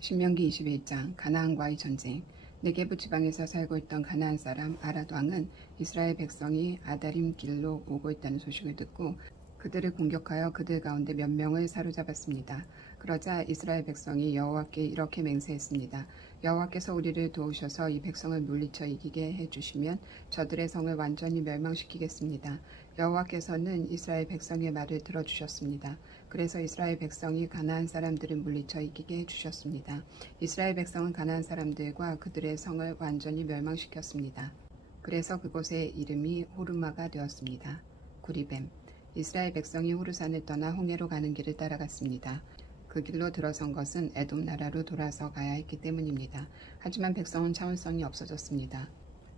신명기 21장 가나안과의 전쟁. 네게부 지방에서 살고 있던 가나안 사람 아랏 왕은 이스라엘 백성이 아다림 길로 오고 있다는 소식을 듣고 그들을 공격하여 그들 가운데 몇 명을 사로잡았습니다. 그러자 이스라엘 백성이 여호와께 이렇게 맹세했습니다. 여호와께서 우리를 도우셔서 이 백성을 물리쳐 이기게 해주시면 저들의 성을 완전히 멸망시키겠습니다. 여호와께서는 이스라엘 백성의 말을 들어주셨습니다. 그래서 이스라엘 백성이 가나안 사람들을 물리쳐 이기게 해주셨습니다. 이스라엘 백성은 가나안 사람들과 그들의 성을 완전히 멸망시켰습니다. 그래서 그곳의 이름이 호르마가 되었습니다. 구리뱀. 이스라엘 백성이 호르산을 떠나 홍해로 가는 길을 따라갔습니다. 그 길로 들어선 것은 에돔 나라로 돌아서 가야 했기 때문입니다. 하지만 백성은 참을성이 없어졌습니다.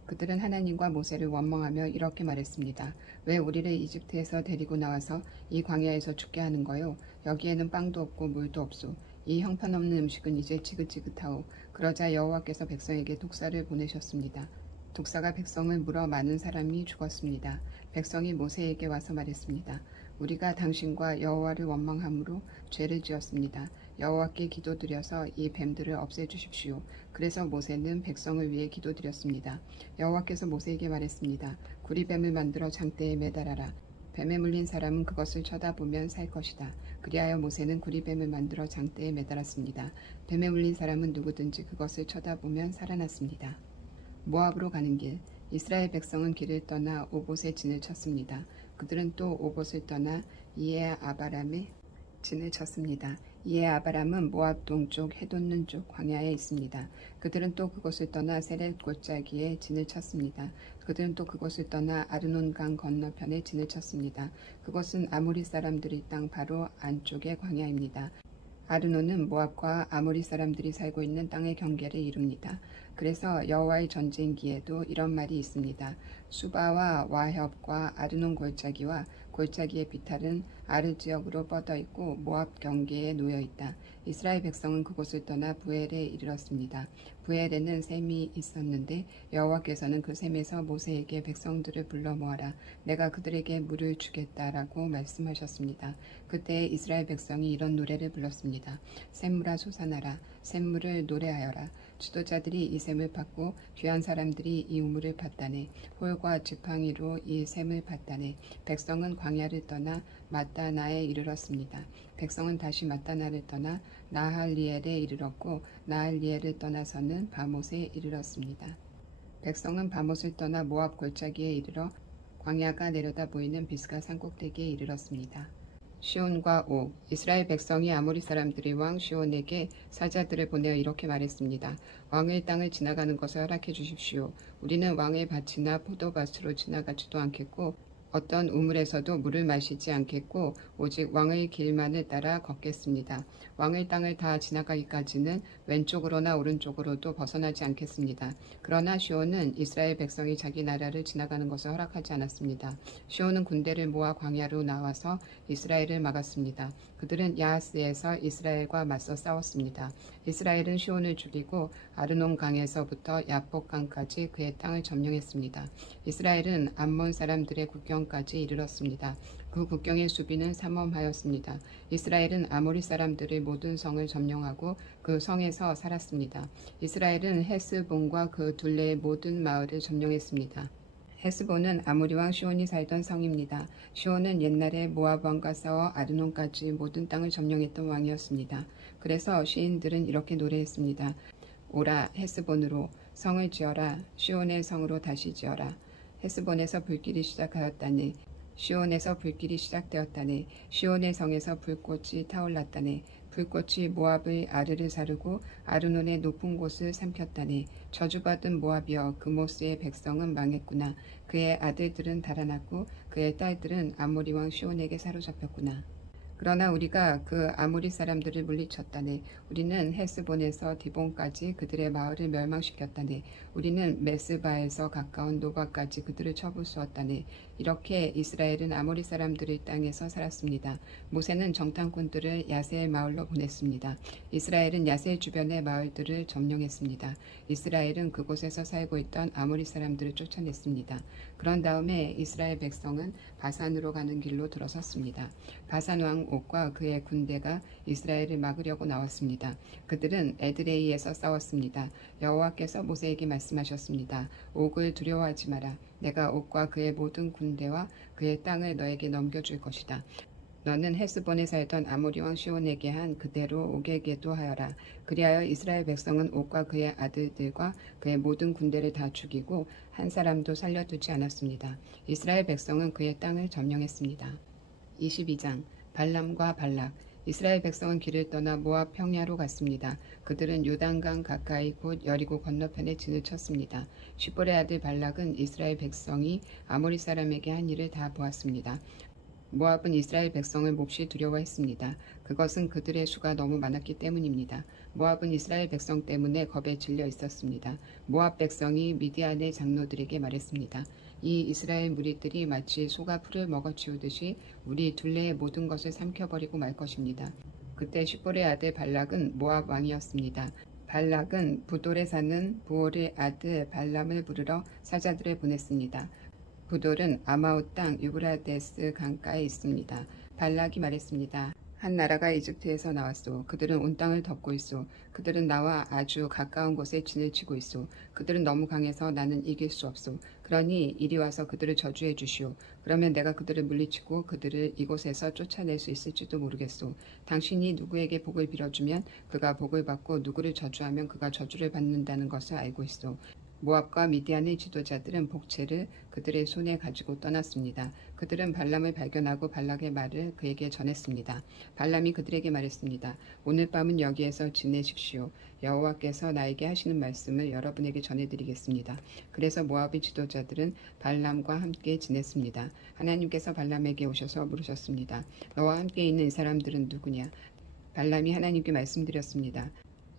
그들은 하나님과 모세를 원망하며 이렇게 말했습니다. 왜 우리를 이집트에서 데리고 나와서 이 광야에서 죽게 하는 거요? 여기에는 빵도 없고 물도 없소. 이 형편없는 음식은 이제 지긋지긋하오. 그러자 여호와께서 백성에게 독사를 보내셨습니다. 독사가 백성을 물어 많은 사람이 죽었습니다. 백성이 모세에게 와서 말했습니다. 우리가 당신과 여호와를 원망함으로 죄를 지었습니다. 여호와께 기도드려서 이 뱀들을 없애주십시오. 그래서 모세는 백성을 위해 기도드렸습니다. 여호와께서 모세에게 말했습니다. 구리뱀을 만들어 장대에 매달아라. 뱀에 물린 사람은 그것을 쳐다보면 살 것이다. 그리하여 모세는 구리뱀을 만들어 장대에 매달았습니다. 뱀에 물린 사람은 누구든지 그것을 쳐다보면 살아났습니다. 모압으로 가는 길. 이스라엘 백성은 길을 떠나 오봇에 진을 쳤습니다. 그들은 또 오봇을 떠나 이에 아바람에 진을 쳤습니다. 이에 아바람은 모압 동쪽 해돋는 쪽 광야에 있습니다. 그들은 또 그곳을 떠나 세렛 골짜기에 진을 쳤습니다. 그들은 또 그곳을 떠나 아르논 강 건너편에 진을 쳤습니다. 그곳은 아모리 사람들의 땅 바로 안쪽의 광야입니다. 아르논은 모압과 아모리 사람들이 살고 있는 땅의 경계를 이룹니다. 그래서 여호와의 전쟁기에도 이런 말이 있습니다. 수바와 와협과 아르논 골짜기와 골짜기의 비탈은 아르 지역으로 뻗어 있고 모압 경계에 놓여 있다. 이스라엘 백성은 그곳을 떠나 부엘에 이르렀습니다. 부엘에는 샘이 있었는데 여호와께서는 그 샘에서 모세에게 백성들을 불러 모아라. 내가 그들에게 물을 주겠다라고 말씀하셨습니다. 그때 이스라엘 백성이 이런 노래를 불렀습니다. 샘물아 솟아나라. 샘물을 노래하여라. 지도자들이 이 샘을 팠고 귀한 사람들이 이 우물을 팠다네. 홀과 지팡이로 이 샘을 팠다네. 백성은 광야를 떠나 마따나에 이르렀습니다. 백성은 다시 마따나를 떠나 나할리엘에 이르렀고 나할리엘을 떠나서는 바못에 이르렀습니다. 백성은 바못을 떠나 모압 골짜기에 이르러 광야가 내려다 보이는 비스가 산꼭대기에 이르렀습니다. 시온과 옥. 이스라엘 백성이 아모리 사람들의 왕 시온에게 사자들을 보내어 이렇게 말했습니다. 왕의 땅을 지나가는 것을 허락해 주십시오. 우리는 왕의 밭이나 포도밭으로 지나가지도 않겠고 어떤 우물에서도 물을 마시지 않겠고 오직 왕의 길만을 따라 걷겠습니다. 왕의 땅을 다 지나가기까지는 왼쪽으로나 오른쪽으로도 벗어나지 않겠습니다. 그러나 시온은 이스라엘 백성이 자기 나라를 지나가는 것을 허락하지 않았습니다. 시온은 군대를 모아 광야로 나와서 이스라엘을 막았습니다. 그들은 야하스에서 이스라엘과 맞서 싸웠습니다. 이스라엘은 시온을 죽이고 아르논 강에서부터 야복 강까지 그의 땅을 점령했습니다. 이스라엘은 암몬 사람들의 국경까지 이르렀습니다. 그 국경의 수비는 삼엄하였습니다. 이스라엘은 아모리 사람들의 모든 성을 점령하고 그 성에서 살았습니다. 이스라엘은 헤스본과 그 둘레의 모든 마을을 점령했습니다. 헤스본은 아모리 왕 시온이 살던 성입니다. 시온은 옛날에 모압 왕과 싸워 아르논까지 모든 땅을 점령했던 왕이었습니다. 그래서 시인들은 이렇게 노래했습니다. 오라 헤스본으로 성을 지어라. 시온의 성으로 다시 지어라. 헤스본에서 불길이 시작하였다네. 시온에서 불길이 시작되었다네. 시온의 성에서 불꽃이 타올랐다네. 불꽃이 모압의 아르를 사르고 아르논의 높은 곳을 삼켰다네. 저주받은 모압이여 그모스의 백성은 망했구나. 그의 아들들은 달아났고 그의 딸들은 아모리 왕 시온에게 사로잡혔구나. 그러나 우리가 그 아모리 사람들을 물리쳤다네. 우리는 헤스본에서 디본까지 그들의 마을을 멸망시켰다네. 우리는 메스바에서 가까운 노가까지 그들을 쳐부수었다네. 이렇게 이스라엘은 아모리 사람들의 땅에서 살았습니다. 모세는 정탐꾼들을 야셀 마을로 보냈습니다. 이스라엘은 야셀 주변의 마을들을 점령했습니다. 이스라엘은 그곳에서 살고 있던 아모리 사람들을 쫓아냈습니다. 그런 다음에 이스라엘 백성은 바산으로 가는 길로 들어섰습니다. 바산 왕 옥과 그의 군대가 이스라엘을 막으려고 나왔습니다. 그들은 에드레이에서 싸웠습니다. 여호와께서 모세에게 말씀하셨습니다. 옥을 두려워하지 마라. 내가 옥과 그의 모든 군대와 그의 땅을 너에게 넘겨줄 것이다. 너는 헤스본에 살던 아모리 왕 시온에게 한 그대로 옥에게도 하여라. 그리하여 이스라엘 백성은 옥과 그의 아들들과 그의 모든 군대를 다 죽이고 한 사람도 살려두지 않았습니다. 이스라엘 백성은 그의 땅을 점령했습니다. 22장 발람과 발락. 이스라엘 백성은 길을 떠나 모압 평야로 갔습니다. 그들은 요단강 가까이 곧 여리고 건너편에 진을 쳤습니다. 쉿볼의 아들 발락은 이스라엘 백성이 아모리 사람에게 한 일을 다 보았습니다. 모압은 이스라엘 백성을 몹시 두려워했습니다. 그것은 그들의 수가 너무 많았기 때문입니다. 모압은 이스라엘 백성 때문에 겁에 질려 있었습니다. 모압 백성이 미디안의 장로들에게 말했습니다. 이 이스라엘 무리들이 마치 소가 풀을 먹어치우듯이 우리 둘레의 모든 것을 삼켜버리고 말 것입니다. 그때 쉿볼의 아들 발락은 모압 왕이었습니다. 발락은 부돌에 사는 부올의 아들 발람을 부르러 사자들을 보냈습니다. 부돌은 아마웃 땅 유브라데스 강가에 있습니다. 발락이 말했습니다. 한 나라가 이집트에서 나왔소. 그들은 온 땅을 덮고 있소. 그들은 나와 아주 가까운 곳에 진을 치고 있소. 그들은 너무 강해서 나는 이길 수 없소. 그러니 이리 와서 그들을 저주해 주시오. 그러면 내가 그들을 물리치고 그들을 이곳에서 쫓아낼 수 있을지도 모르겠소. 당신이 누구에게 복을 빌어주면 그가 복을 받고 누구를 저주하면 그가 저주를 받는다는 것을 알고 있소. 모압과 미디안의 지도자들은 복채를 그들의 손에 가지고 떠났습니다. 그들은 발람을 발견하고 발락의 말을 그에게 전했습니다. 발람이 그들에게 말했습니다. 오늘 밤은 여기에서 지내십시오. 여호와께서 나에게 하시는 말씀을 여러분에게 전해드리겠습니다. 그래서 모압의 지도자들은 발람과 함께 지냈습니다. 하나님께서 발람에게 오셔서 물으셨습니다. 너와 함께 있는 이 사람들은 누구냐? 발람이 하나님께 말씀드렸습니다.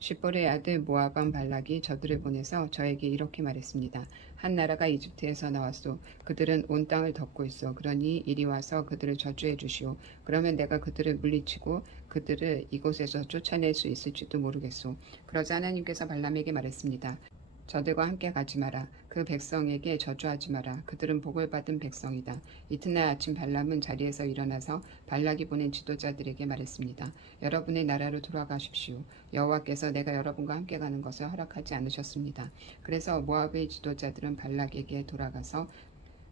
쉿볼의 아들 모압 왕 발락이 저들을 보내서 저에게 이렇게 말했습니다. 한 나라가 이집트에서 나왔소. 그들은 온 땅을 덮고 있어. 그러니 이리 와서 그들을 저주해 주시오. 그러면 내가 그들을 물리치고 그들을 이곳에서 쫓아낼 수 있을지도 모르겠소. 그러자 하나님께서 발람에게 말했습니다. 저들과 함께 가지 마라. 그 백성에게 저주하지 마라. 그들은 복을 받은 백성이다. 이튿날 아침 발람은 자리에서 일어나서 발락이 보낸 지도자들에게 말했습니다. 여러분의 나라로 돌아가십시오. 여호와께서 내가 여러분과 함께 가는 것을 허락하지 않으셨습니다. 그래서 모압의 지도자들은 발락에게 돌아가서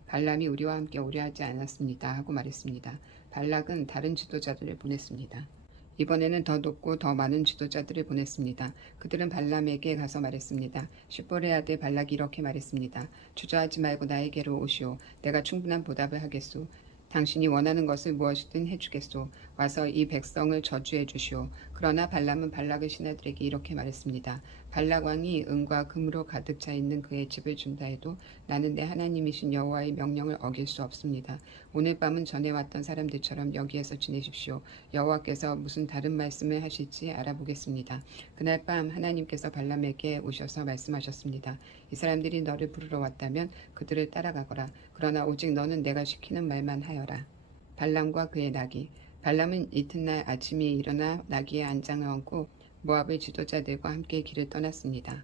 발람이 우리와 함께 오려 하지 않았습니다 하고 말했습니다. 발락은 다른 지도자들을 보냈습니다. 이번에는 더 높고 더 많은 지도자들을 보냈습니다. 그들은 발람에게 가서 말했습니다. 쉿볼의 아들 발락이 이렇게 말했습니다. 주저하지 말고 나에게로 오시오. 내가 충분한 보답을 하겠소. 당신이 원하는 것을 무엇이든 해주겠소. 와서 이 백성을 저주해 주시오. 그러나 발람은 발락의 신하들에게 이렇게 말했습니다. 발락 왕이 은과 금으로 가득 차 있는 그의 집을 준다 해도 나는 내 하나님이신 여호와의 명령을 어길 수 없습니다. 오늘 밤은 전에 왔던 사람들처럼 여기에서 지내십시오. 여호와께서 무슨 다른 말씀을 하실지 알아보겠습니다. 그날 밤 하나님께서 발람에게 오셔서 말씀하셨습니다. 이 사람들이 너를 부르러 왔다면 그들을 따라가거라. 그러나 오직 너는 내가 시키는 말만 하여라. 발람과 그의 나귀. 발람은 이튿날 아침에 일어나 나귀의 안장을 얹고 모압의 지도자들과 함께 길을 떠났습니다.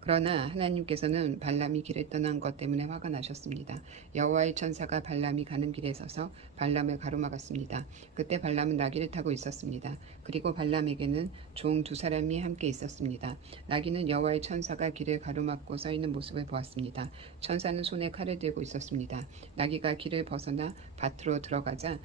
그러나 하나님께서는 발람이 길을 떠난 것 때문에 화가 나셨습니다. 여호와의 천사가 발람이 가는 길에 서서 발람을 가로막았습니다. 그때 발람은 나귀를 타고 있었습니다. 그리고 발람에게는 종 두 사람이 함께 있었습니다. 나귀는 여호와의 천사가 길을 가로막고 서 있는 모습을 보았습니다. 천사는 손에 칼을 들고 있었습니다. 나귀가 길을 벗어나 밭으로 들어가자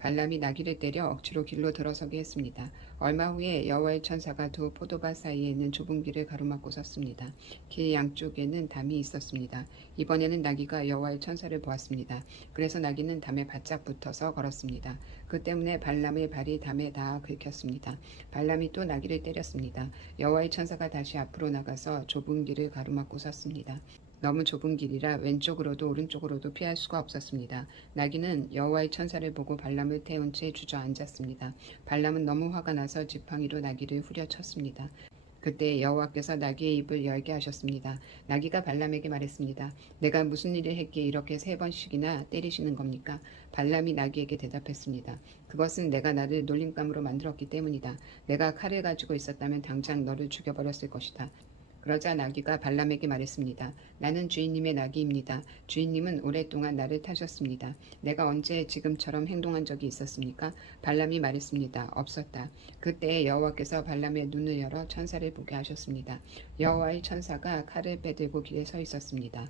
발람이 나귀를 때려 억지로 길로 들어서게 했습니다. 얼마 후에 여호와의 천사가 두 포도밭 사이에 있는 좁은 길을 가로막고 섰습니다. 길 양쪽에는 담이 있었습니다. 이번에는 나귀가 여호와의 천사를 보았습니다. 그래서 나귀는 담에 바짝 붙어서 걸었습니다. 그 때문에 발람의 발이 담에 닿아 긁혔습니다. 발람이 또 나귀를 때렸습니다. 여호와의 천사가 다시 앞으로 나가서 좁은 길을 가로막고 섰습니다. 너무 좁은 길이라 왼쪽으로도 오른쪽으로도 피할 수가 없었습니다. 나귀는 여호와의 천사를 보고 발람을 태운 채 주저앉았습니다. 발람은 너무 화가 나서 지팡이로 나귀를 후려쳤습니다. 그때 여호와께서 나귀의 입을 열게 하셨습니다. 나귀가 발람에게 말했습니다. 내가 무슨 일을 했기에 이렇게 3번씩이나 때리시는 겁니까? 발람이 나귀에게 대답했습니다. 그것은 내가 나를 놀림감으로 만들었기 때문이다. 내가 칼을 가지고 있었다면 당장 너를 죽여버렸을 것이다. 그러자 나귀가 발람에게 말했습니다. 나는 주인님의 나귀입니다. 주인님은 오랫동안 나를 타셨습니다. 내가 언제 지금처럼 행동한 적이 있었습니까? 발람이 말했습니다. 없었다. 그때 여호와께서 발람의 눈을 열어 천사를 보게 하셨습니다. 여호와의 천사가 칼을 빼들고 길에 서 있었습니다.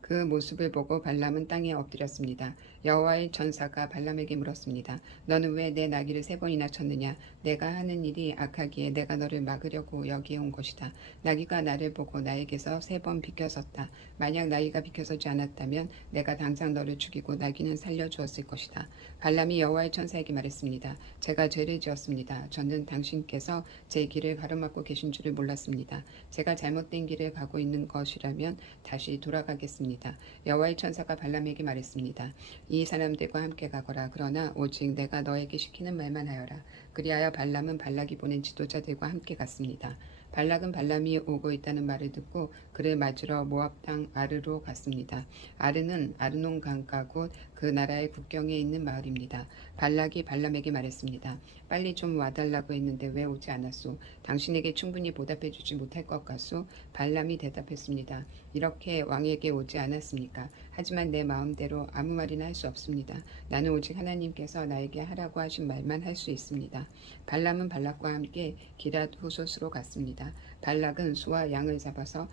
그 모습을 보고 발람은 땅에 엎드렸습니다. 여호와의 천사가 발람에게 물었습니다. 너는 왜 내 나귀를 3번이나 쳤느냐? 내가 하는 일이 악하기에 내가 너를 막으려고 여기에 온 것이다. 나귀가 나를 보고 나에게서 3번 비켜섰다. 만약 나귀가 비켜서지 않았다면 내가 당장 너를 죽이고 나귀는 살려주었을 것이다. 발람이 여호와의 천사에게 말했습니다. 제가 죄를 지었습니다. 저는 당신께서 제 길을 가로막고 계신 줄을 몰랐습니다. 제가 잘못된 길을 가고 있는 것이라면 다시 돌아가겠습니다. 여호와의 천사가 발람에게 말했습니다. 이 사람들과 함께 가거라. 그러나 오직 내가 너에게 시키는 말만 하여라. 그리하여 발람은 발락이 보낸 지도자들과 함께 갔습니다. 발락은 발람이 오고 있다는 말을 듣고 그를 맞으러 모압 땅 아르로 갔습니다. 아르는 아르논 강가 곧 그 나라의 국경에 있는 마을입니다. 발락이 발람에게 말했습니다. 빨리 좀 와달라고 했는데 왜 오지 않았소? 당신에게 충분히 보답해 주지 못할 것 같소? 발람이 대답했습니다. 이렇게 왕에게 오지 않았습니까? 하지만 내 마음대로 아무 말이나 할 수 없습니다. 나는 오직 하나님께서 나에게 하라고 하신 말만 할 수 있습니다. 발람은 발락과 함께 기랏 후솥으로 갔습니다. 발락은 소와 양을 잡아서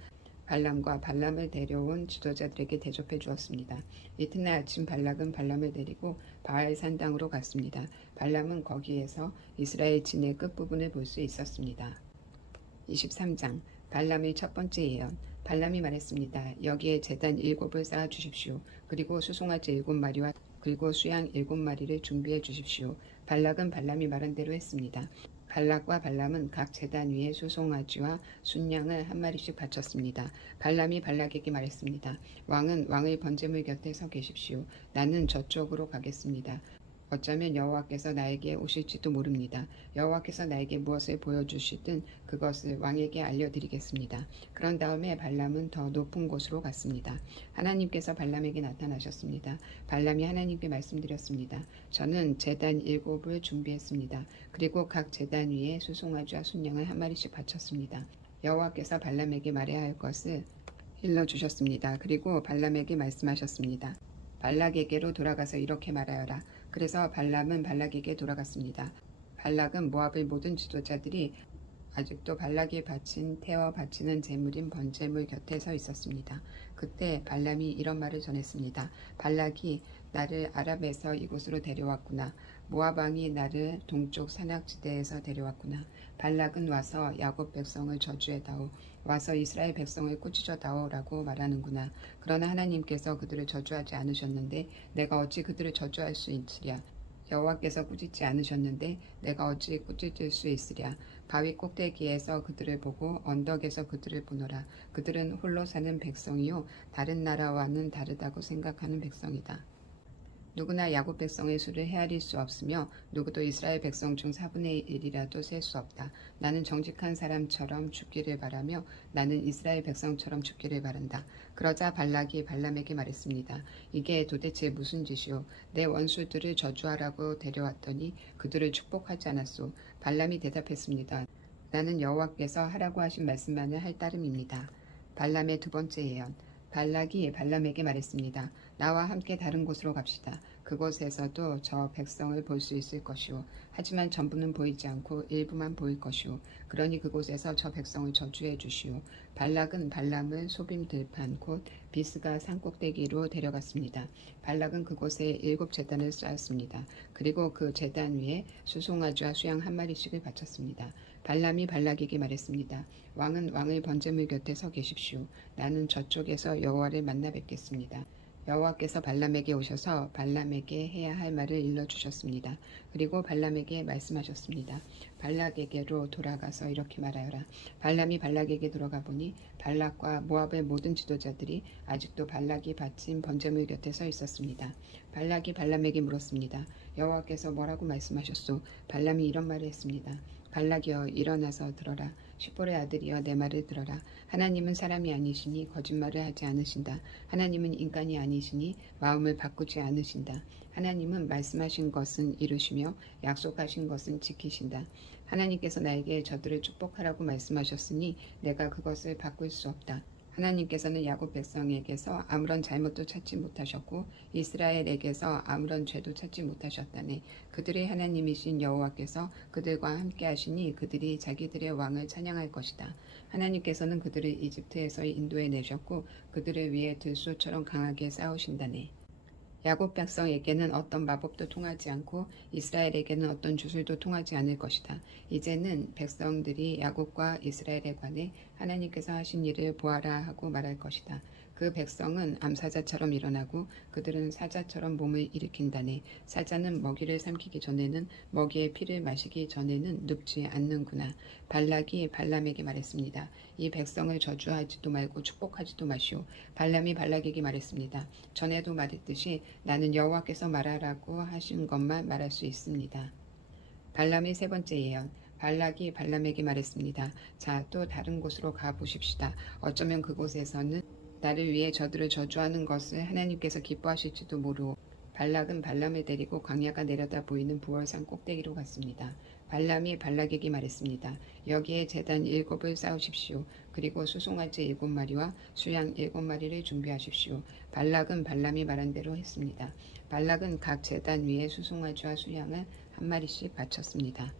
발람과 발람을 데려온 지도자들에게 대접해 주었습니다. 이튿날 아침 발락은 발람을 데리고 바알산 땅으로 갔습니다. 발람은 거기에서 이스라엘 진의 끝부분을 볼 수 있었습니다. 23장 발람의 첫 번째 예언. 발람이 말했습니다. 여기에 제단 7을 쌓아 주십시오. 그리고 수송아지 7마리와 그리고 수양 7마리를 준비해 주십시오. 발락은 발람이 말한 대로 했습니다. 발락과 발람은 각 제단 위에 수송아지와 순양을 1마리씩 바쳤습니다. 발람이 발락에게 말했습니다. 왕은 왕의 번제물 곁에 서 계십시오. 나는 저쪽으로 가겠습니다. 어쩌면 여호와께서 나에게 오실지도 모릅니다. 여호와께서 나에게 무엇을 보여주시든 그것을 왕에게 알려드리겠습니다. 그런 다음에 발람은 더 높은 곳으로 갔습니다. 하나님께서 발람에게 나타나셨습니다. 발람이 하나님께 말씀드렸습니다. 저는 제단 7을 준비했습니다. 그리고 각 제단 위에 수송아지와 순양을 1마리씩 바쳤습니다. 여호와께서 발람에게 말해야 할 것을 일러주셨습니다. 그리고 발람에게 말씀하셨습니다. 발락에게로 돌아가서 이렇게 말하여라. 그래서 발람은 발락에게 돌아갔습니다. 발락은 모압의 모든 지도자들이 아직도 발락이 바친 태워 바치는 제물인 번제물 곁에 서 있었습니다. 그때 발람이 이런 말을 전했습니다. 발락이 나를 아랍에서 이곳으로 데려왔구나. 모압 왕이 나를 동쪽 산악지대에서 데려왔구나. 발락은 와서 야곱 백성을 저주해다오. 와서 이스라엘 백성을 꾸짖어다오라고 말하는구나. 그러나 하나님께서 그들을 저주하지 않으셨는데 내가 어찌 그들을 저주할 수 있으랴. 여호와께서 꾸짖지 않으셨는데 내가 어찌 꾸짖을 수 있으랴. 바위 꼭대기에서 그들을 보고 언덕에서 그들을 보노라. 그들은 홀로 사는 백성이요 다른 나라와는 다르다고 생각하는 백성이다. 누구나 야곱 백성의 수를 헤아릴 수 없으며 누구도 이스라엘 백성 중 4분의 1이라도 셀 수 없다. 나는 정직한 사람처럼 죽기를 바라며 나는 이스라엘 백성처럼 죽기를 바란다. 그러자 발락이 발람에게 말했습니다. 이게 도대체 무슨 짓이오? 내 원수들을 저주하라고 데려왔더니 그들을 축복하지 않았소. 발람이 대답했습니다. 나는 여호와께서 하라고 하신 말씀만을 할 따름입니다. 발람의 두 번째 예언. 발락이 발람에게 말했습니다. 나와 함께 다른 곳으로 갑시다. 그곳에서도 저 백성을 볼 수 있을 것이오. 하지만 전부는 보이지 않고 일부만 보일 것이오. 그러니 그곳에서 저 백성을 저주해 주시오. 발락은 발람을 소빔 들판 곧 비스가 산꼭대기로 데려갔습니다. 발락은 그곳에 7제단을 쌓았습니다. 그리고 그 제단 위에 수송아지와 수양 1마리씩을 바쳤습니다. 발람이 발락에게 말했습니다. 왕은 왕의 번제물 곁에 서 계십시오. 나는 저쪽에서 여호와를 만나 뵙겠습니다. 여호와께서 발람에게 오셔서 발람에게 해야 할 말을 일러주셨습니다. 그리고 발람에게 말씀하셨습니다. 발락에게로 돌아가서 이렇게 말하여라. 발람이 발락에게 들어가 보니 발락과 모압의 모든 지도자들이 아직도 발락이 바친 번제물 곁에 서 있었습니다. 발락이 발람에게 물었습니다. 여호와께서 뭐라고 말씀하셨소? 발람이 이런 말을 했습니다. 발락이여 일어나서 들어라. 시볼의 아들이여 내 말을 들어라. 하나님은 사람이 아니시니 거짓말을 하지 않으신다. 하나님은 인간이 아니시니 마음을 바꾸지 않으신다. 하나님은 말씀하신 것은 이루시며 약속하신 것은 지키신다. 하나님께서 나에게 저들을 축복하라고 말씀하셨으니 내가 그것을 바꿀 수 없다. 하나님께서는 야곱 백성에게서 아무런 잘못도 찾지 못하셨고 이스라엘에게서 아무런 죄도 찾지 못하셨다네. 그들의 하나님이신 여호와께서 그들과 함께 하시니 그들이 자기들의 왕을 찬양할 것이다. 하나님께서는 그들을 이집트에서 인도해 내셨고 그들을 위해 들소처럼 강하게 싸우신다네. 야곱 백성에게는 어떤 마법도 통하지 않고 이스라엘에게는 어떤 주술도 통하지 않을 것이다. 이제는 백성들이 야곱과 이스라엘에 관해 하나님께서 하신 일을 보아라 하고 말할 것이다. 그 백성은 암사자처럼 일어나고 그들은 사자처럼 몸을 일으킨다네. 사자는 먹이를 삼키기 전에는 먹이의 피를 마시기 전에는 눕지 않는구나. 발락이 발람에게 말했습니다. 이 백성을 저주하지도 말고 축복하지도 마시오. 발람이 발락에게 말했습니다. 전에도 말했듯이 나는 여호와께서 말하라고 하신 것만 말할 수 있습니다. 발람의 세 번째 예언. 발락이 발람에게 말했습니다. 자, 또 다른 곳으로 가보십시다. 어쩌면 그곳에서는 나를 위해 저들을 저주하는 것을 하나님께서 기뻐하실지도 모르오. 발락은 발람을 데리고 광야가 내려다 보이는 부월산 꼭대기로 갔습니다. 발람이 발락에게 말했습니다. 여기에 제단 7을 쌓으십시오. 그리고 수송아지 7마리와 수양 7마리를 준비하십시오. 발락은 발람이 말한 대로 했습니다. 발락은 각 제단 위에 수송아지와 수양을 한 마리씩 바쳤습니다.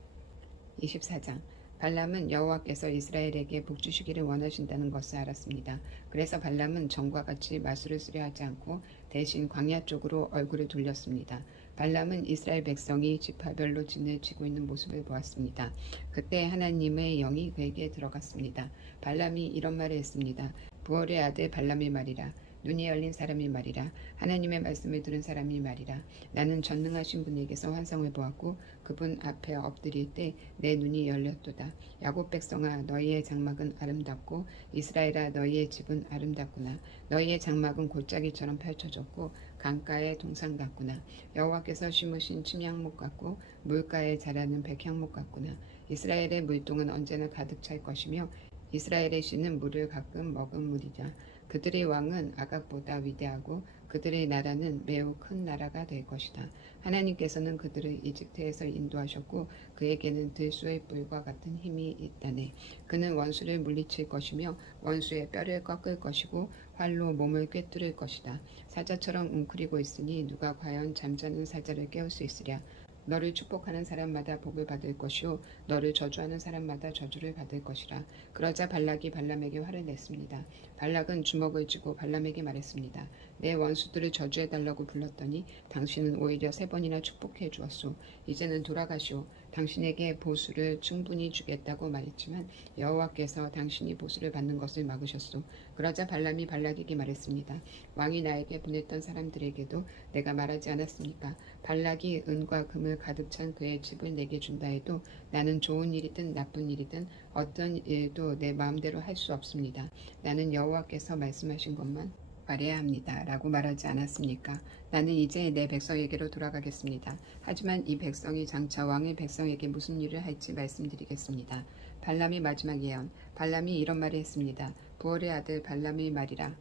24장. 발람은 여호와께서 이스라엘에게 복 주시기를 원하신다는 것을 알았습니다. 그래서 발람은 전과 같이 마술을 쓰려 하지 않고 대신 광야 쪽으로 얼굴을 돌렸습니다. 발람은 이스라엘 백성이 지파별로 진을 치고 있는 모습을 보았습니다. 그때 하나님의 영이 그에게 들어갔습니다. 발람이 이런 말을 했습니다. 부올의 아들 발람의 말이라. 눈이 열린 사람이 말이라. 하나님의 말씀을 들은 사람이 말이라. 나는 전능하신 분에게서 환상을 보았고 그분 앞에 엎드릴 때 내 눈이 열렸도다. 야곱 백성아 너희의 장막은 아름답고 이스라엘아 너희의 집은 아름답구나. 너희의 장막은 골짜기처럼 펼쳐졌고 강가의 동산 같구나. 여호와께서 심으신 침향목 같고 물가에 자라는 백향목 같구나. 이스라엘의 물동은 언제나 가득 찰 것이며 이스라엘의 씨는 물을 가끔 먹은 물이라. 그들의 왕은 아각보다 위대하고 그들의 나라는 매우 큰 나라가 될 것이다. 하나님께서는 그들을 이집트에서 인도하셨고 그에게는 들소의 뿔과 같은 힘이 있다네. 그는 원수를 물리칠 것이며 원수의 뼈를 꺾을 것이고 활로 몸을 꿰뚫을 것이다. 사자처럼 웅크리고 있으니 누가 과연 잠자는 사자를 깨울 수 있으랴. 너를 축복하는 사람마다 복을 받을 것이요 너를 저주하는 사람마다 저주를 받을 것이라. 그러자 발락이 발람에게 화를 냈습니다. 발락은 주먹을 쥐고 발람에게 말했습니다. 내 원수들을 저주해달라고 불렀더니 당신은 오히려 3번이나 축복해 주었소. 이제는 돌아가시오. 당신에게 보수를 충분히 주겠다고 말했지만 여호와께서 당신이 보수를 받는 것을 막으셨소. 그러자 발람이 발락에게 말했습니다. 왕이 나에게 보냈던 사람들에게도 내가 말하지 않았습니까? 발락이 은과 금을 가득 찬 그의 집을 내게 준다 해도 나는 좋은 일이든 나쁜 일이든 어떤 일도 내 마음대로 할 수 없습니다. 나는 여호와께서 말씀하신 것만 말해야 합니다. 라고 말하지 않았습니까? 나는 이제 내 백성에게로 돌아가겠습니다. 하지만 이 백성이 장차 왕의 백성에게 무슨 일을 할지 말씀드리겠습니다. 발람의 마지막 예언. 발람이 이런 말을 했습니다. 부올의 아들 발람의 말이라.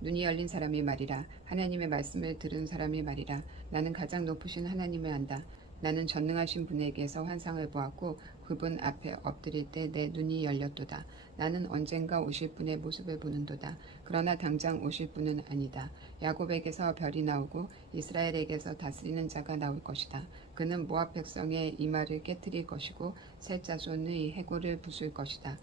눈이 열린 사람의 말이라. 하나님의 말씀을 들은 사람의 말이라. 나는 가장 높으신 하나님을 안다. 나는 전능하신 분에게서 환상을 보았고 그분 앞에 엎드릴 때 내 눈이 열렸도다. 나는 언젠가 오실 분의 모습을 보는도다. 그러나 당장 오실 분은 아니다. 야곱에게서 별이 나오고 이스라엘에게서 다스리는 자가 나올 것이다. 그는 모압 백성의 이마를 깨뜨릴 것이고 셋 자손의 해골을 부술 것이다.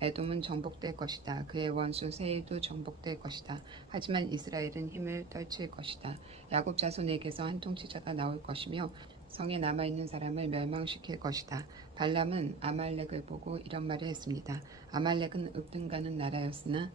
에돔은 정복될 것이다. 그의 원수 세일도 정복될 것이다. 하지만 이스라엘은 힘을 떨칠 것이다. 야곱 자손에게서 한 통치자가 나올 것이며 성에 남아있는 사람을 멸망시킬 것이다. 발람은 아말렉을 보고 이런 말을 했습니다. 아말렉은 읍등가는 나라였으나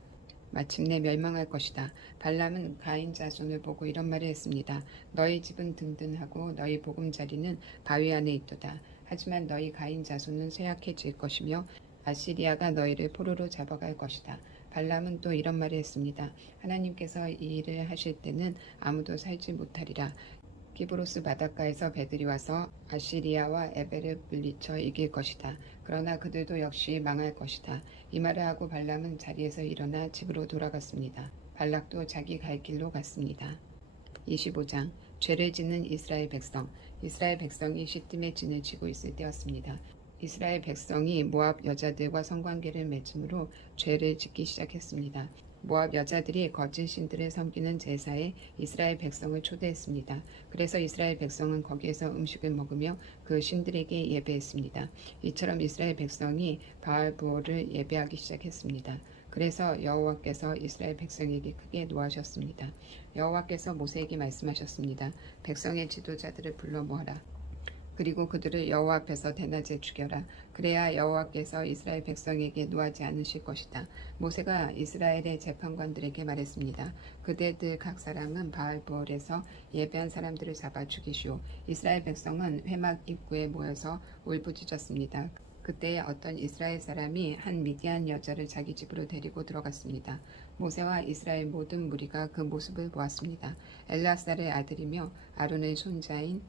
마침내 멸망할 것이다. 발람은 가인 자손을 보고 이런 말을 했습니다. 너희 집은 든든하고 너희 보금자리는 바위 안에 있도다. 하지만 너희 가인 자손은 쇠약해질 것이며 아시리아가 너희를 포로로 잡아갈 것이다. 발람은 또 이런 말을 했습니다. 하나님께서 이 일을 하실 때는 아무도 살지 못하리라. 기브로스 바닷가에서 배들이 와서 아시리아와 에벨을 물리쳐 이길 것이다. 그러나 그들도 역시 망할 것이다. 이 말을 하고 발람은 자리에서 일어나 집으로 돌아갔습니다. 발락도 자기 갈 길로 갔습니다. 25장 죄를 짓는 이스라엘 백성. 이스라엘 백성이 시딤에 진을 치고 있을 때였습니다. 이스라엘 백성이 모압 여자들과 성관계를 맺음으로 죄를 짓기 시작했습니다. 모압 여자들이 거짓 신들을 섬기는 제사에 이스라엘 백성을 초대했습니다. 그래서 이스라엘 백성은 거기에서 음식을 먹으며 그 신들에게 예배했습니다. 이처럼 이스라엘 백성이 바알브올을 예배하기 시작했습니다. 그래서 여호와께서 이스라엘 백성에게 크게 노하셨습니다. 여호와께서 모세에게 말씀하셨습니다. 백성의 지도자들을 불러 모아라. 그리고 그들을 여호와 앞에서 대낮에 죽여라. 그래야 여호와께서 이스라엘 백성에게 노하지 않으실 것이다. 모세가 이스라엘의 재판관들에게 말했습니다. 그대들 각 사람은 바알브올에서 예배한 사람들을 잡아 죽이시오. 이스라엘 백성은 회막 입구에 모여서 울부짖었습니다. 그때 어떤 이스라엘 사람이 한 미디안 여자를 자기 집으로 데리고 들어갔습니다. 모세와 이스라엘 모든 무리가 그 모습을 보았습니다. 엘라살의 아들이며 아론의 손자인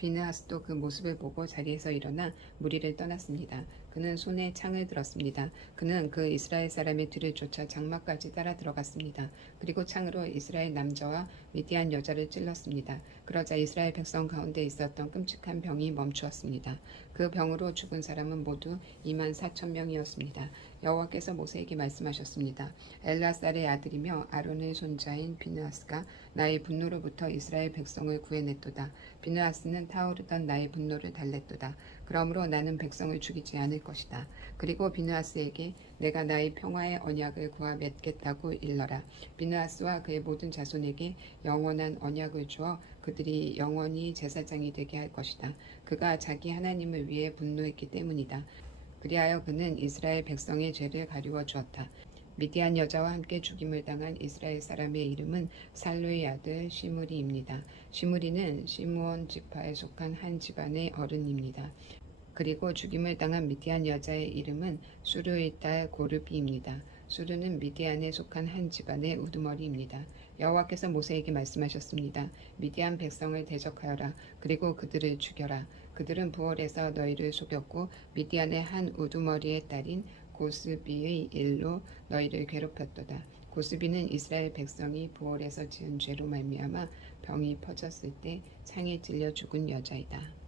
비느하스도 그 모습을 보고 자리에서 일어나 무리를 떠났습니다. 그는 손에 창을 들었습니다. 그는 그 이스라엘 사람의 뒤를 쫓아 장막까지 따라 들어갔습니다. 그리고 창으로 이스라엘 남자와 미디안 여자를 찔렀습니다. 그러자 이스라엘 백성 가운데 있었던 끔찍한 병이 멈추었습니다. 그 병으로 죽은 사람은 모두 24,000명이었습니다. 여호와께서 모세에게 말씀하셨습니다. 엘라살의 아들이며 아론의 손자인 비느하스가 나의 분노로부터 이스라엘 백성을 구해냈도다. 비느하스는 타오르던 나의 분노를 달랬도다. 그러므로 나는 백성을 죽이지 않을 것이다. 그리고 비느하스에게 내가 나의 평화의 언약을 구하 맺겠다고 일러라. 비느하스와 그의 모든 자손에게 영원한 언약을 주어 그들이 영원히 제사장이 되게 할 것이다. 그가 자기 하나님을 위해 분노했기 때문이다. 그리하여 그는 이스라엘 백성의 죄를 가리워 주었다. 미디안 여자와 함께 죽임을 당한 이스라엘 사람의 이름은 살루의 아들 시므리입니다. 시므리는 시므온 지파에 속한 한 집안의 어른입니다. 그리고 죽임을 당한 미디안 여자의 이름은 수르의 딸 고르비입니다. 수르는 미디안에 속한 한 집안의 우두머리입니다. 여호와께서 모세에게 말씀하셨습니다. 미디안 백성을 대적하여라. 그리고 그들을 죽여라. 그들은 부올에서 너희를 속였고 미디안의 한 우두머리의 딸인 고스비의 일로 너희를 괴롭혔도다. 고스비는 이스라엘 백성이 부올에서 지은 죄로 말미암아 병이 퍼졌을 때 창에 찔려 죽은 여자이다.